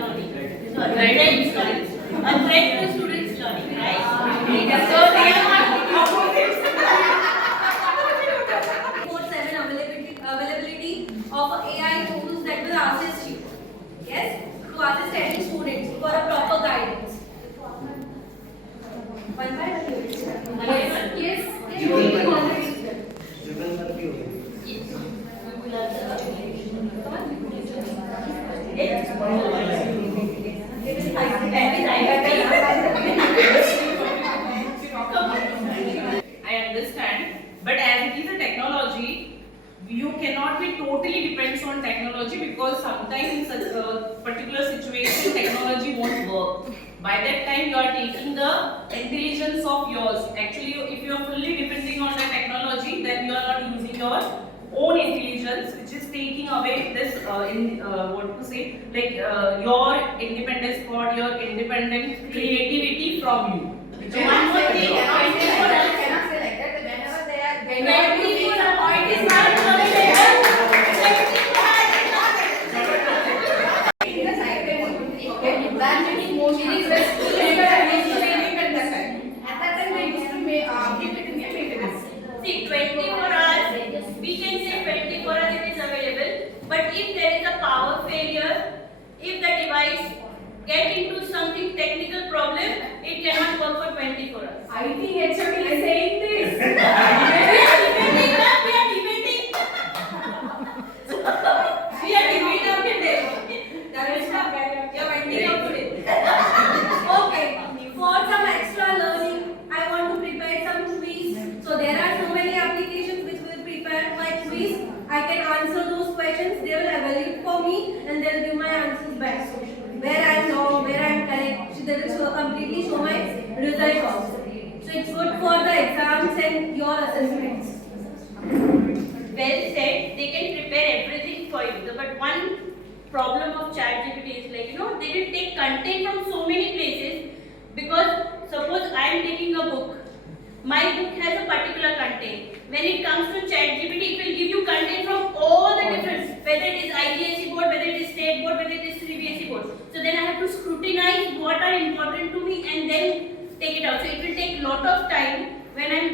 learning. Sorry, a threat to students' learning, right? So they are opposites. 24/7 availability of AI tools that will assist you. Yes, to assist any students for a proper guidance. One by one. Yes. I understand, but as it is a technology, you cannot be totally dependent on technology because sometimes in such a particular situation, technology won't work. By that time, you are taking the intelligence of yours. Actually, if you are fully depending on the technology, then you are not using your own intelligence, which is taking away this your independence for your independent creativity from you. So one more thing, cannot say like that. Whenever they are, whenever point is not See, 24 hours, we can say 24 hours it is available, but if there is a power failure, if the device get into something technical problem, it cannot work for 24 hours. IT HOD is saying this. We are debating. We are debating on it. That is not bad. You are winding up today. Okay, for some extra learning, I want to prepare some quiz. So there are so many applications which will prepare my quiz. I can answer those questions. They will evaluate for me and they will give my answers back. So where I am wrong, where I am correct. So they will completely show my result also. So it's good for the exams and your assessments. Well said. They can prepare everything for you. But one problem of ChatGPT is they will take content from so many places because suppose I am taking a book. My book has a particular content. When it comes to ChatGPT, it will give you content from all the different, whether it is IGSE board, whether it is state board, whether it is CBSE board. So then I have to scrutinize what are important to me and then take it out. So it will take lot of time when I am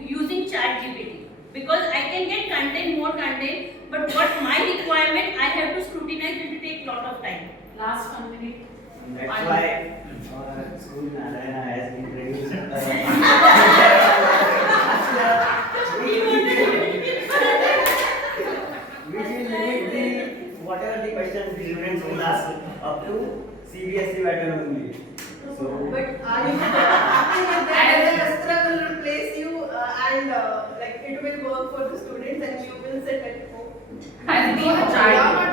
using ChatGPT because I can get content, more content, but what my requirement, I have to scrutinize. It will take lot of time. Last 1 minute. That's why school Narayana has introduced which will limit the whatever the questions the students will ask up to CBSE pattern only. So, But are you happy with that? And the Astra will replace you and it will work for the students and you will sit at home. As being a chatbot,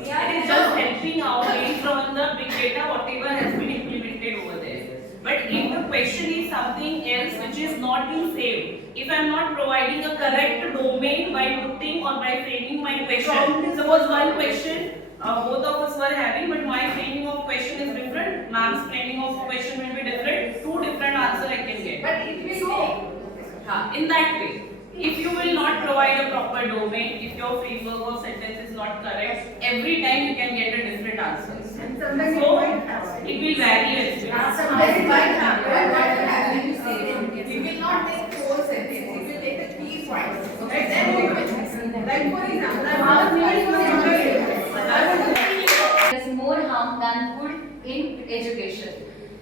it is just helping out based on the big data, whatever has been implemented over there. But if the question is something else which is not being saved, if I am not providing a correct domain by putting or by framing my question, suppose one question both of us were having, but my framing of question is different, ma'am's framing of question will be different, two different answers I can get. But it will take. In that way. If you will not provide a proper domain, if your framework or sentence is not correct, every time you can get a different answer. And sometimes it So, might happen. it will vary as well. Sometimes it might happen. But what will happen, you say, we will not take whole sentence, we will take the key points. Okay, then we will. Like for example, There's more harm than good in education.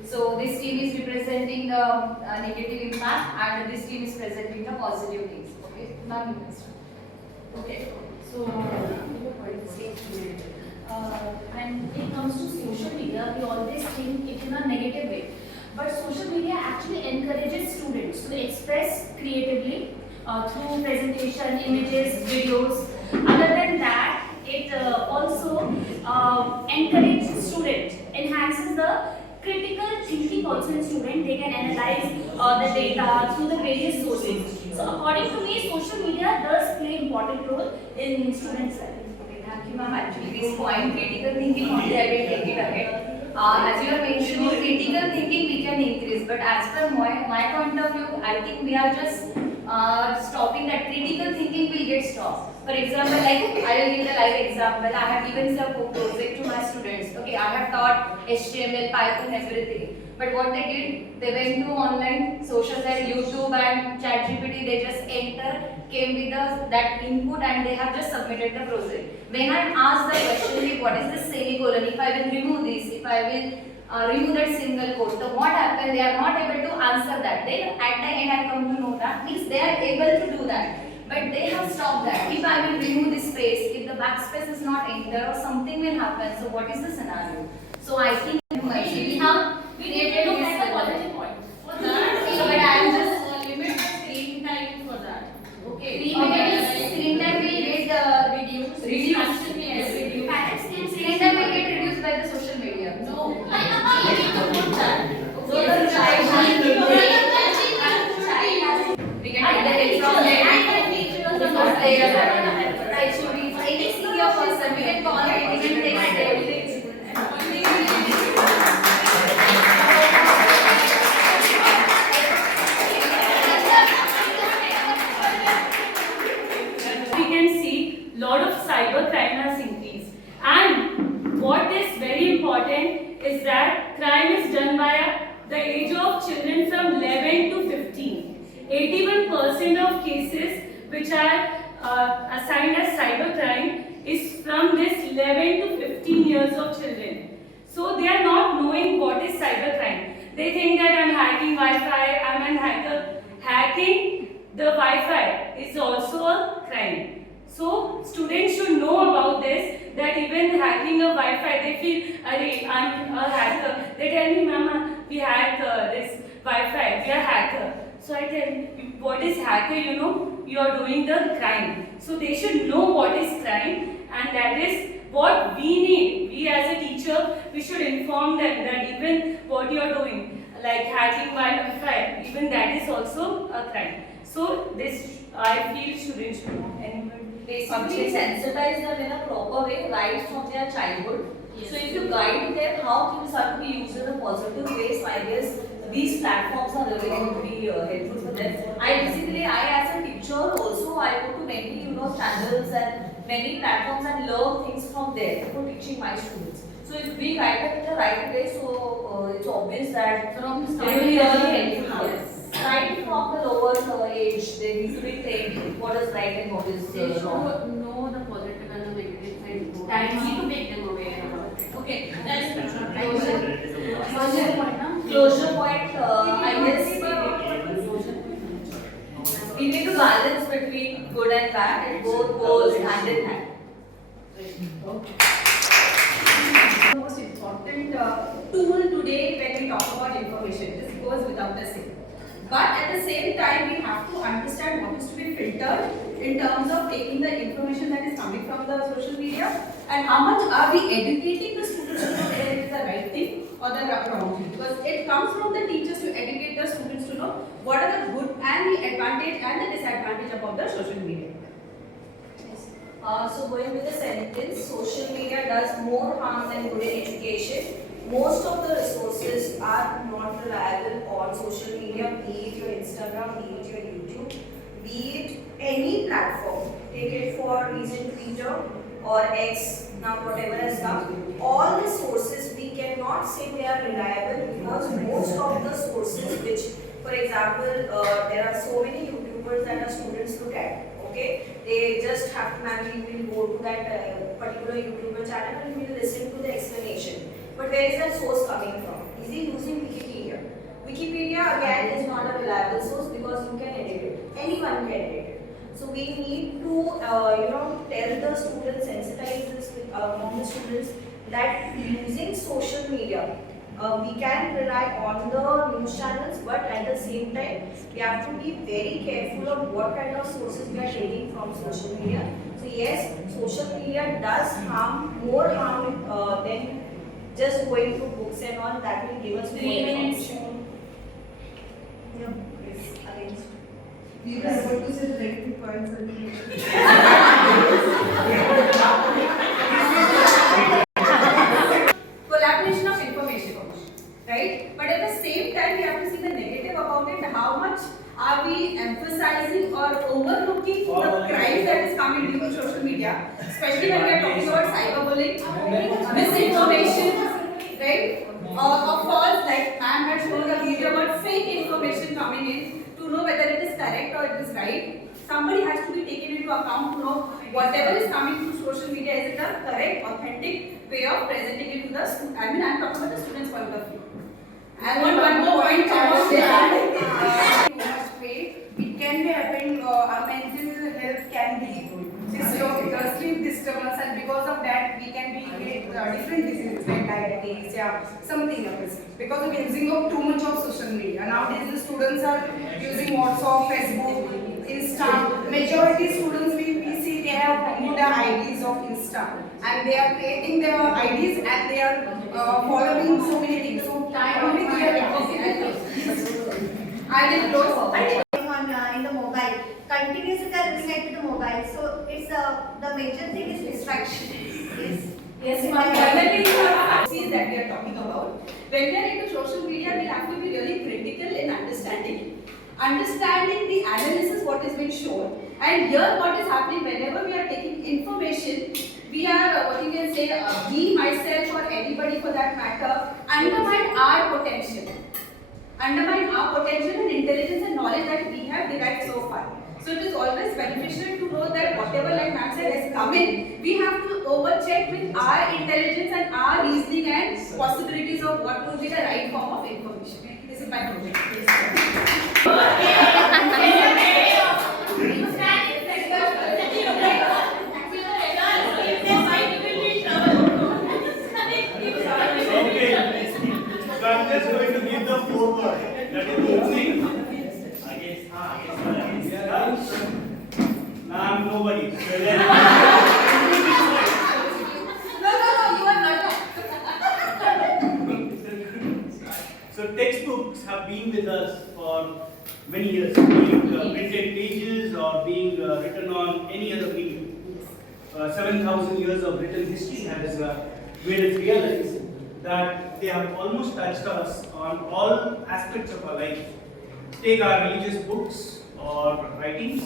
So this team is representing the negative impact and this team is presenting the positive things. Okay, now you can start. Okay, so when it comes to social media, we always think it in a negative way. But social media actually encourages students to express creatively through presentation, images, videos. Other than that, it also encourages students, enhances the critical thinking also in student. They can analyze the data through the various sources. So according to me, social media does play important role in students' life. Okay, thank you, ma'am. Actually, this point, critical thinking only I will take it ahead. As you have mentioned, critical thinking we can increase, but as per my point of view, I think we are just stopping that critical thinking will get stopped. For example, like I will give the live example. I have given some project to my students. Okay, I have taught HTML, Python, everything. But what they did, they went to online social like YouTube and ChatGPT. They just came with that input and they have just submitted the project. When I asked the question, like, what is the semicolon? If I will remove this, if I will remove that single quote, so what happened? They are not able to answer that. Then at the end, I come to know that means they are able to do that. But they have stopped that. If I will remove this space, if the backspace is not enter or something will happen, so what is the scenario? So I think we have We need to look at the quality point. For so, that, but I am just limit the screen time for that. okay. Okay. Screen time we get reduced. Actually, yes, reduce. Screen time will get reduced by the social media. No, we need to put that. So Okay, the so child I- has to We can take the help from them. Because they are actually any senior person, we can call it, we can take it. We can see lot of cyber crime has increased, and what is very important is that crime is done by the age of children from 11 to 15. 81% of cases which are assigned as cyber crime is from this 11 to 15 years of children. So they are not knowing what is cyber crime. They think that I'm hacking Wi-Fi, I'm an hacker. Hacking the Wi-Fi is also a crime. So students should know about this, that even hacking a Wi-Fi, they feel, I'm a hacker. They tell me, Mama, we hacked this Wi-Fi, we are hacker. So I tell them, what is hacker, you are doing the crime. So they should know what is crime, and that is what we need. We as a teacher, we should inform them that even what you are doing, like hacking Wi-Fi, even that is also a crime. So this, I feel students should know. Anyone? Basically sensitize them in a proper way right from their childhood. So if you guide them how things are to be used in a positive way, so I guess these platforms are really going to be helpful for them. I as a teacher also, I go to many channels and many platforms and learn things from there for teaching my students. So if we guide them in the right way, so it's obvious that From they will starting be really early. helpful. Yes. Right from the lower age, they need to be trained what is right and what is wrong. know the positive and the negative side. Right. We need to make them aware about it. Okay, that's Closure point, I guess we need to balance between good and bad, and both goes hand in hand. The most important tool today when we talk about information. This goes without the saying. But at the same time, we have to understand what is to be filtered in terms of taking the information that is coming from the social media, and how much are we educating the students to know whether it is the right thing or the wrong thing. Because it comes from the teachers to educate the students to know what are the good and the advantage and the disadvantage about the social media. So going with the sentence, social media does more harm than good in education. Most of the resources are not reliable on social media, be it your Instagram, be it your YouTube, be it any platform. Take it for recent Twitter or X, now whatever has come. All the sources, we cannot say they are reliable because most of the sources which, for example, there are so many YouTubers that our students look at. Okay, they just have to manually go to that particular YouTuber channel and we will listen to the explanation. But where is that source coming from? Is he using Wikipedia? Wikipedia again is not a reliable source because you can edit it. Anyone can edit it. So we need to tell the students, sensitize this among the students that using social media, we can rely on the news channels, but at the same time, we have to be very careful of what kind of sources we are taking from social media. So yes, social media does more harm than just going through books and all. That will give us more 3 minutes. information. Yeah, yes, arranged. We were able to say the negative points and collaboration of information, right? But at the same time, we have to see the negative about it. How much are we emphasizing or overlooking the crimes that is coming due to whether it is correct or it is right. Somebody has to be taken into account to know whatever is coming through social media, is it a correct, authentic way of presenting it to the student. I mean, I'm talking about the student's point of view. I want one more point to add. Too much weight, it can be happening, our mental health can be sleep disturbance, and because of that we can be get different diseases like diabetes, something else, because of using of too much of social media. Nowadays the students are using WhatsApp, Facebook, Insta. Majority students we see they have good IDs of Insta, and they are creating their IDs and they are following so many things. So only they are I will close. In the mobile, continuously they are looking at the mobile, so it's the major thing is distraction. Yes, another thing that we are talking about. When we are into social media, we have to be really critical in understanding it. Understanding the analysis, what is being shown, and here what is happening whenever we are taking information, we are what you can say, me, myself, or anybody for that matter, undermine our potential. Undermine our potential and intelligence and knowledge that we have derived so far. So it is always beneficial to know that whatever like ma'am said has come in, we have to overcheck with our intelligence and our reasoning and possibilities of what would be the right form of information. This is my project. So I'm just going to give the foreword. That is the opening. Now I'm nobody. So textbooks have been with us for many years, being printed pages or being written on any other medium. 7,000 years of written history has made us realize that they have almost touched us on all aspects of our life. Take our religious books or writings.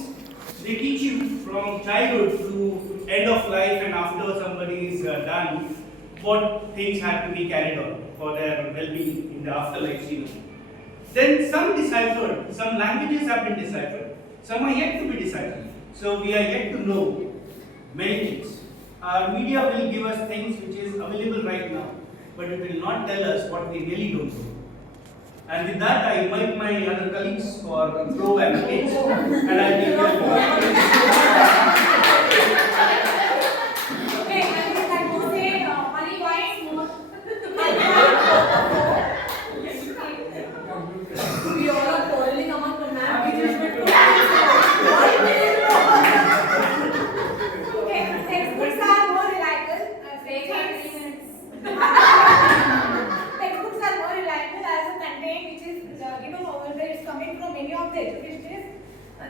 They teach you from childhood to end of life and after somebody is done, what things have to be carried on for their well-being in the afterlife. Then some deciphered, some languages have been deciphered, some are yet to be deciphered. So we are yet to know many things. Our media will give us things which is available right now, but it will not tell us what we really don't know. And with that, I invite my other colleagues for pro and against, and I give them Okay, I would like to say only points more. We all are quarreling among the map. Okay, textbooks are more reliable. Textbooks are more reliable as a content which is given over there. It's coming from many of the educationists.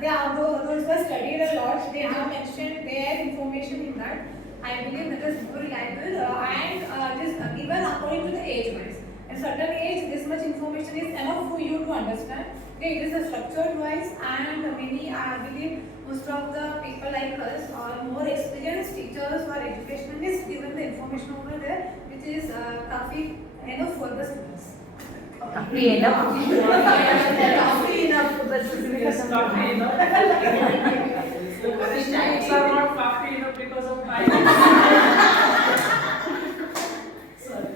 They are those who have studied a lot. They have mentioned their information in that. I believe that is more reliable and it is given according to the age wise. At a certain age, this much information is enough for you to understand. Okay, it is a structured wise, and many, I believe, most of the people like us or more experienced teachers or educationalists given the information over there, which is enough for the students. Coffee enough. Coffee enough for the students. Coffee enough. The students are not coffee enough because of time. Sorry.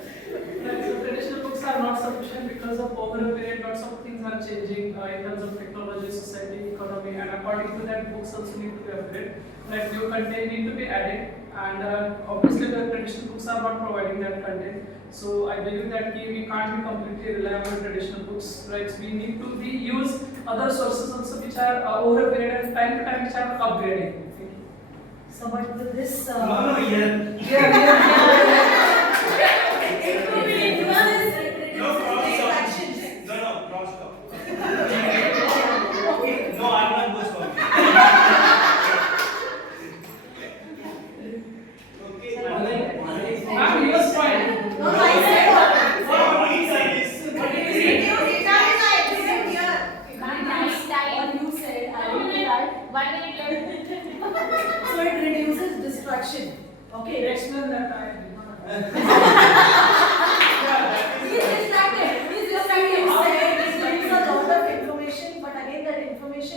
So traditional books are not sufficient because of over a period lots of things are changing in terms of technology, society, economy, and according to that books also need to be upgraded. Like new content need to be added, and obviously the traditional books are not providing that content. So I believe that we can't be completely reliant on traditional books, right? So we need to use other sources also which are over a period of time to time which are upgrading. So, but with this, No, yeah. No, cross-talk. No, I'm not going to Okay. Ma'am, your point. no, I said What is this? What is it? Nice time. you said, I will do that. 1 minute left. So it reduces distraction. Okay. Explain that I He's distracted. He's distracted. He said this gives a lot of information, but again that information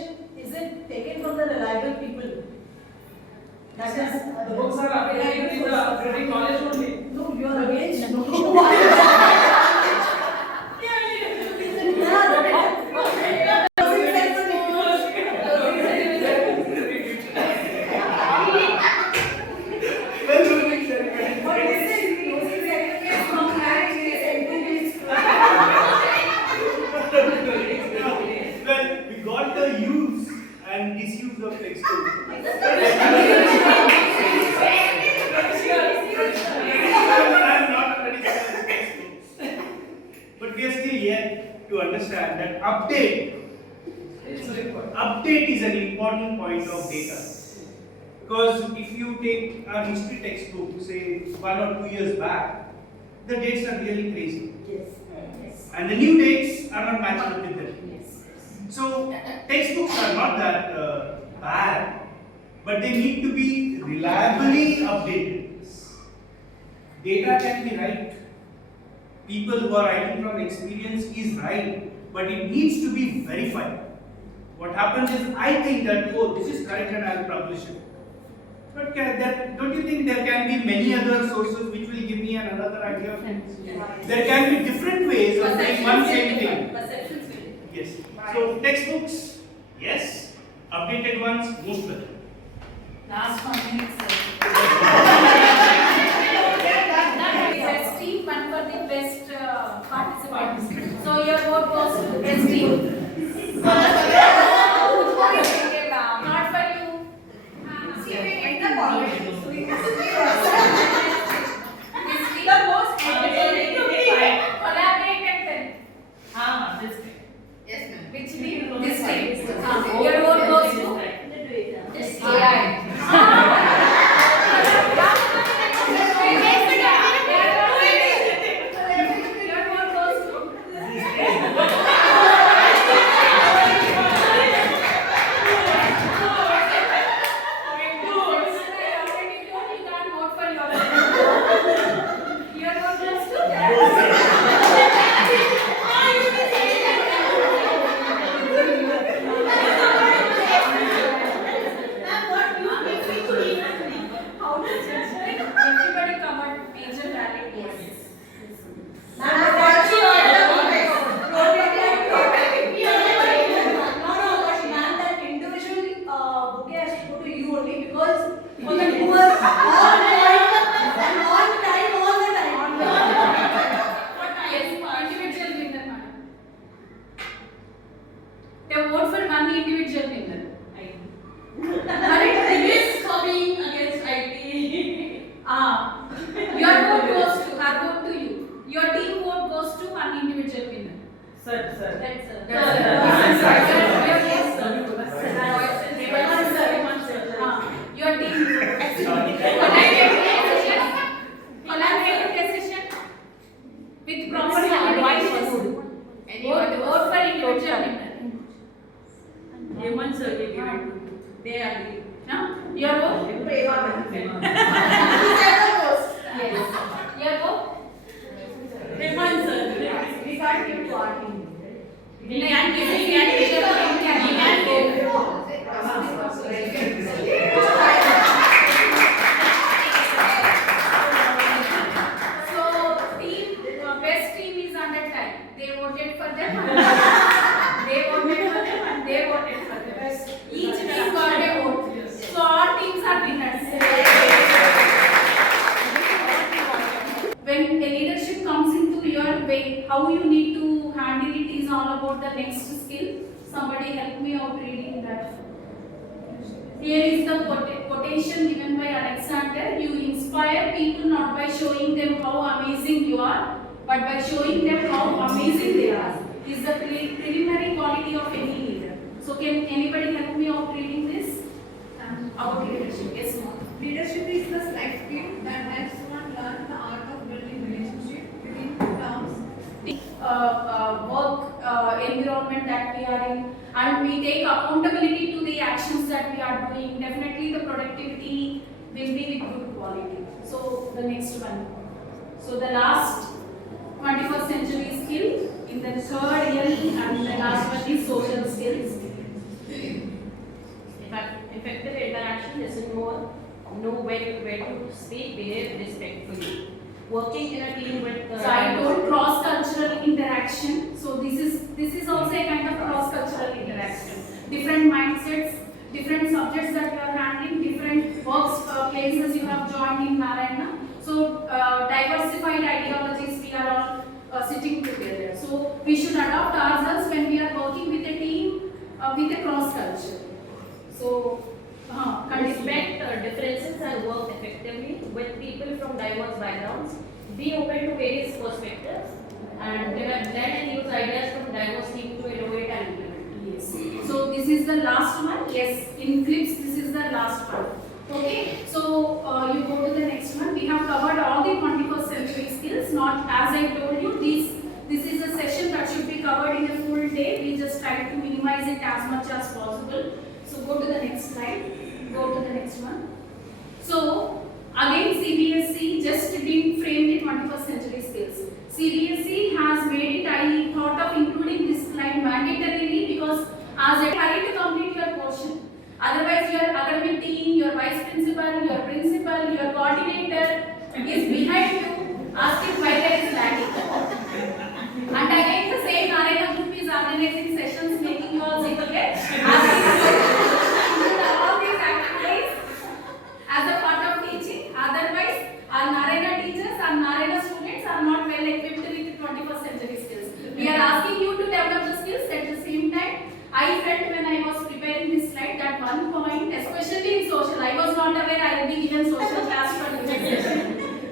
understand that update is an important point of data. Because if you take a history textbook, say 1 or 2 years back, the dates are really crazy. Yes. And the new dates are not matched up with them. So textbooks are not that bad, but they need to be reliably updated. Data can be right. People who are writing from experience is right, but it needs to be verified. What happens is, I think that, oh, this is correct and I'll publish it. But don't you think there can be many other sources which will give me another idea of things? There can be different ways of doing one same thing. Perceptions will. Yes. So textbooks, yes. Updated ones, most better. Last 1 minute, sir. Best team, one for the best participant. So your vote goes to best team. Not for you. See, we in the college, so we can see The most entertaining. Collaborate and tell. This thing. Yes, ma'am. Which team? This This team. team. Your vote goes to AI. Your vote goes to you can't vote for your vote. Your vote goes to How does it everybody come at major valid points? Yes, individual winner, madam. They vote for one individual winner. Correct. It is for being against IT. Your vote goes to, our vote to you. Your team vote goes to one individual winner. Sir. Your team. Collaborative decision with proper advice. Vote for individual winner. Human sir will give it to. They agree. No? Your vote? Yes. Your vote? Human sir. We can't give to our team. We can give So, best team is under time. They voted for them. They voted for them and they voted for them. Each team got a vote. So, all teams are winners. When a leadership comes into your way, how you need to handle it is all about the next skill. Somebody help me out reading that. Here is the quotation given by Alexander. You inspire people not by showing them how amazing you are, but by showing them how amazing they are. Is the preliminary quality of any leader. So can anybody help me out reading this? About leadership. Yes, ma'am. Leadership is the life skill that helps one learn the art of building relationship between terms. Work environment that we are in, and we take accountability to the actions that we are doing. Definitely the productivity will be with good quality. So the next one. So the last 21st century skill in the third year, and the last one is social skills. Effective interaction is know where to speak, behave respectfully. Working in a team with So I told cross-cultural interaction. So this is also a kind of cross-cultural interaction. Different mindsets, different subjects that you are handling, different works places you have joined in Narayana. So diversified ideologies, we are all sitting together. So we should adopt ourselves when we are working with a team with a cross-culture. So respect differences and work effectively with people from diverse backgrounds. Be open to various perspectives and they were blend and use ideas from diverse teams to innovate and implement. Yes. So this is the last one. Yes, in clips this is the last one. Okay. So you go to the next one. We have covered all the 21st century skills. Not as I told you, this is a session that should be covered in a full day. We just try to minimize it as much as possible. So go to the next slide. Go to the next one. So again CBSE just being framed in 21st century skills. CBSE has made it, I thought of including this slide mandatorily because as a hurry to complete your portion. Otherwise your academic team, your vice principal, your principal, your coordinator is behind you asking why there is lagging. And again the same Narayana group is organizing sessions making you all sit here, asking you to do all these activities as a part of teaching. Otherwise, our Narayana teachers, our Narayana students are not well equipped with 21st century skills. We are asking you to develop the skills at the same time. I felt when I was preparing this slide that one point, especially in social, I was not aware I will be given social class for this session.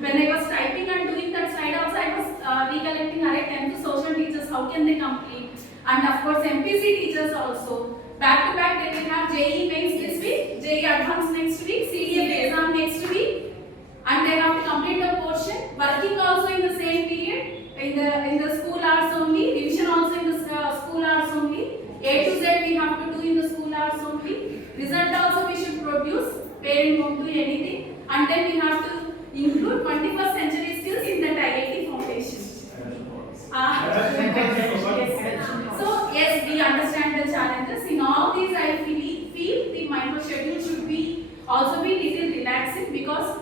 When I was typing and doing that slide also, I was recollecting, 10th social teachers, how can they complete? And of course, MPC teachers also. Back to back, they will have JEE mains this week, JEE advanced next week, CDF exam next week, and they have to complete the portion. Working also in the same period, in the school hours only, revision also in the school hours only. A to Z we have to do in the school hours only. Result also we should produce. Parent won't do anything, and then we have to include 21st century skills in that IIT foundation. So yes, we understand the challenges. In all these, I feel the micro schedule should be also be little relaxing because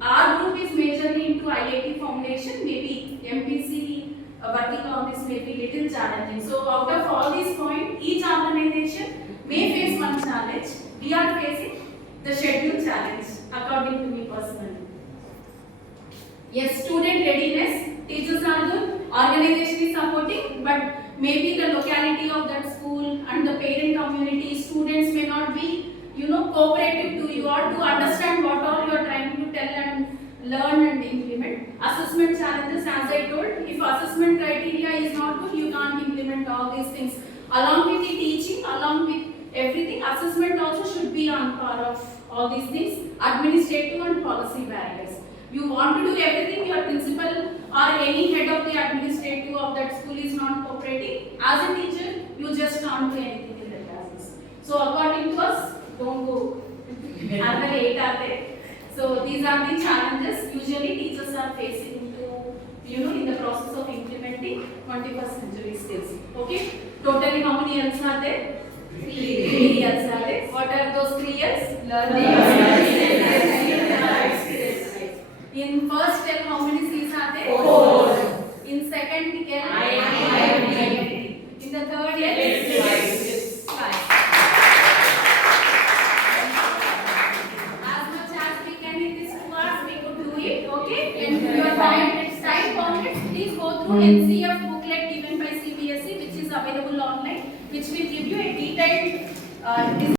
our group is majorly into IIT foundation. Maybe MPC working on this may be little challenging. So out of all these points, each organization may face one challenge. We are facing the schedule challenge, according to me personally. Yes, student readiness, teachers are good, organization is supporting, but maybe the locality of that school and the parent community, students may not be, cooperative to you or to understand what all you are trying to tell and learn and implement. Assessment challenges, as I told, if assessment criteria is not good, you can't implement all these things. Along with the teaching, along with everything, assessment also should be on par of all these things, administrative and policy barriers. You want to do everything, your principal or any head of the administrative of that school is not cooperating. As a teacher, you just can't do anything in the classes. So according to us, don't go. Other 8 are there. So these are the challenges usually teachers are facing in the process of implementing 21st century skills. Okay? Totally how many L's are there? 3 L's are there. What are those 3 L's? Learning. In first L, how many C's are there? 4. In second L, identity. In the third L, is as much as we can in these 2 hours, we could do it. Okay? And your time pockets, please go through NCF booklet given by CBSE, which is available online, which will give you a detailed